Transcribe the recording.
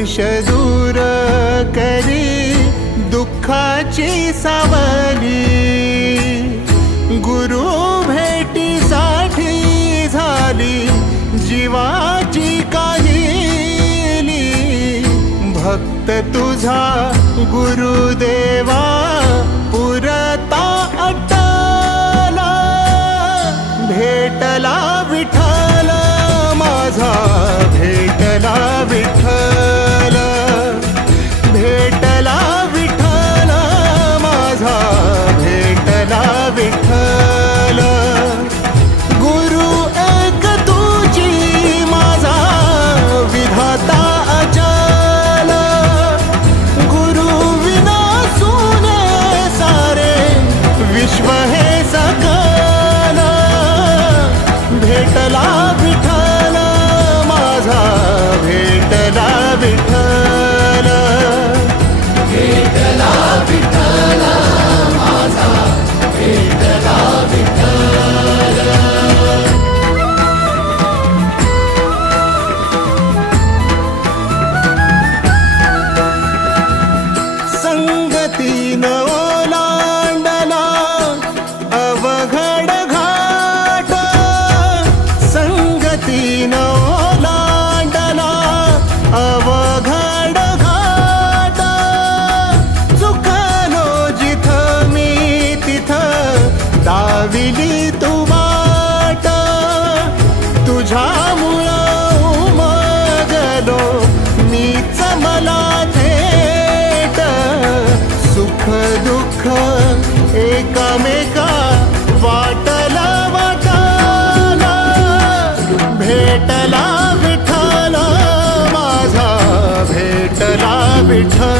वर्ष दूर करी दुःखाची सावली। गुरु भेटीसाठी झाली जीवाची काहिली। भक्त तुझा गुरुदेवा पुरता अटला। भेटला विठ्ठल माझा, भेटला विठ्ठल, भेटला विठ्ठल माझा, भेटला विठ्ठल। गुरु एक तुझी माझा विधाता अचल। गुरु विना सुने सारे विश्व हे सकल। भेटला विठ्ठल माझा, भेटला विठ्ठल, भेटला विठ्ठल माझा, भेटला विठ्ठल। संगतीन ओलांडला अवघड घाट। संगतीन ओलांडला अवघड घाट। चुकलो जिथं मी तिथं दाविली तू वाट। तुझ्यामुळं उमगलो मीच मला थेट। सुख दुःख एकामेका वाटला वाटाला। भेटला विठ्ठल माझा, भेटला विठ्ठल।